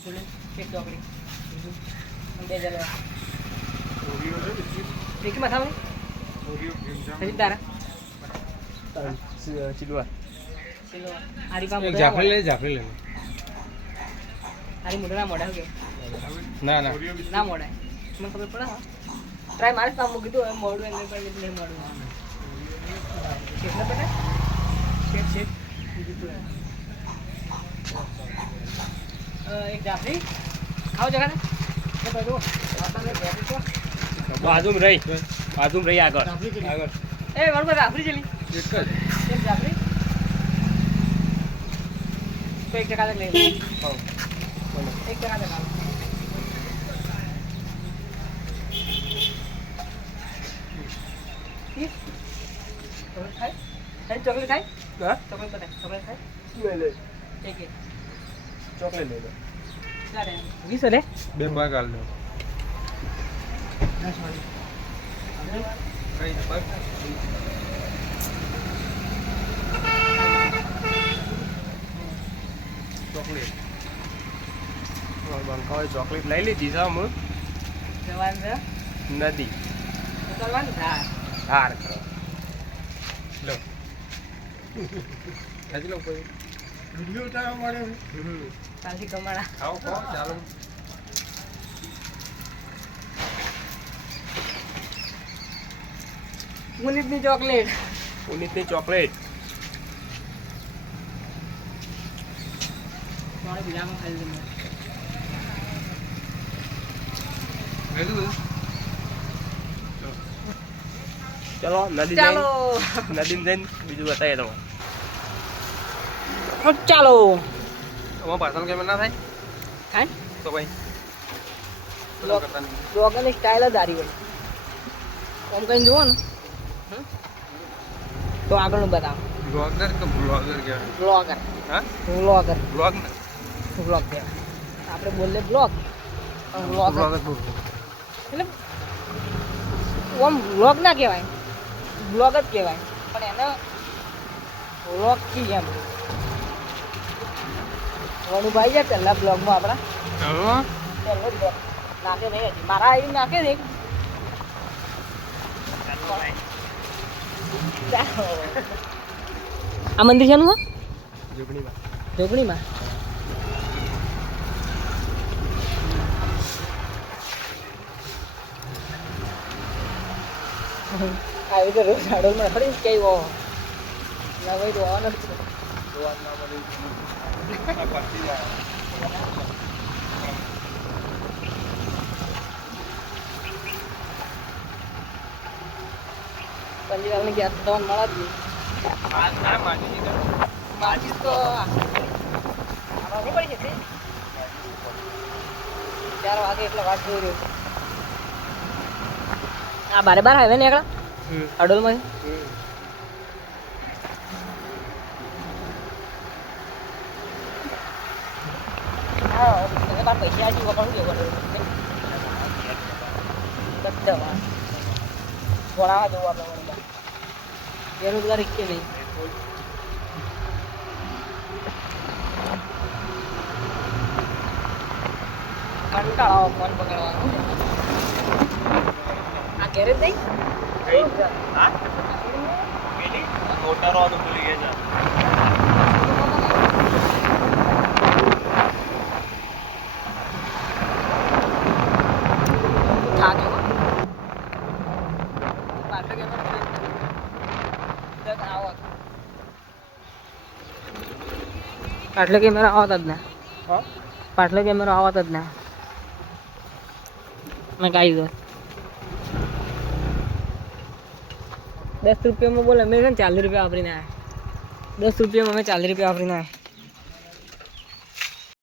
એક ચોકડી બે જણા એકમાં થાવ ને તારા ચિલવા આરી પા જાફરી લે આરી મોઢા મોઢા કે ના ના મોઢા મને ખબર પડે હા ટ્રાય મારે કામ કીધું એમ મોડું એમ પણ એટલે મોડું કેટલા બેટા શેક કીધું એક જાફરી ખાઓ જગા ને બધું બાજુમ રહી આગળ એ વળકો જાફરી ચલી એક જ એક જાફરી તો એક ટકા લઈ લે હા એક ટકા લગાવ ચોકલેટ ખાય હા ચોકલેટ બતાય ચોકલેટ ખાય લે એક ચોકલેટ લઈ લે 20 લે બે ભાગ આલ દો ચોકલેટ ચોકલેટ લઈ લીધી છે હું જવાન છે નદી ઉતરવાનું ધાર હાર કરો લો હજી લો કોઈ વિડીયો ઉતારવા મળે કાલથી કમાડા ખાઓ ચાલો મુનિતની ચોકલેટ પુનિતની ચોકલેટ મારે બીજામાં ખાઈ લીધું ચલો નદી ચાલો નદીમાં જઈને બીજું બતાવીએ તમે ચાલો અમારા પાછળ કેમ ના થાય હા તો ભાઈ બ્લોગરની સ્ટાઇલ જ સારી હોય આમ કઈ જુઓ ને તો આગળનું બતાવો બ્લોગર કે બ્લોગર કહેવાય બ્લોગર હા બ્લોગર બ્લોગ ને બ્લોગ કહેવાય આપણે બોલીએ બ્લોગ બ્લોગર એટલે આમ બ્લોગ ના કહેવાય બ્લોગ જ કહેવાય પણ એને બ્લોગ કી એમ વણુભાઈ છે પહેલા બ્લોગમાં આપણા પહેલો બ્લોગ નાખે નહીં હજી મારા આવી નાખે ને આ મંદિર છે નું જોગણીમાં આવી તો રોજ હાડોલમાં ફરી કઈ વો ના ભાઈ તો આવવાનો જ પંજીરાવની ગેસ તો મળે જ માચીસ તો નહીં પડી જશે 4 વાગે એટલે વાત જોઈ રહ્યો આ બારે બાર હાઈવે ને એકલા અડોલમાં હા તમે બાર પૈસા આજી વગણું કેવું બધા ભણાવવા જવું આપણે બેરોજગારી કે નહીં કંટાળો ફોન પકડવાનો આ ઘેરે જ નહીં હા મોટરો તો ભૂલી ગયા પાટલે કેમેરા આવતા જ ના હા પાટલે કેમેરા આવતા જ ના મેં કાઢી દો 10 રૂપિયામાં બોલે મેં 40 રૂપિયા વાપરીને આવ્યા 10 રૂપિયામાં મેં 40 રૂપિયા વાપરીને આવ્યા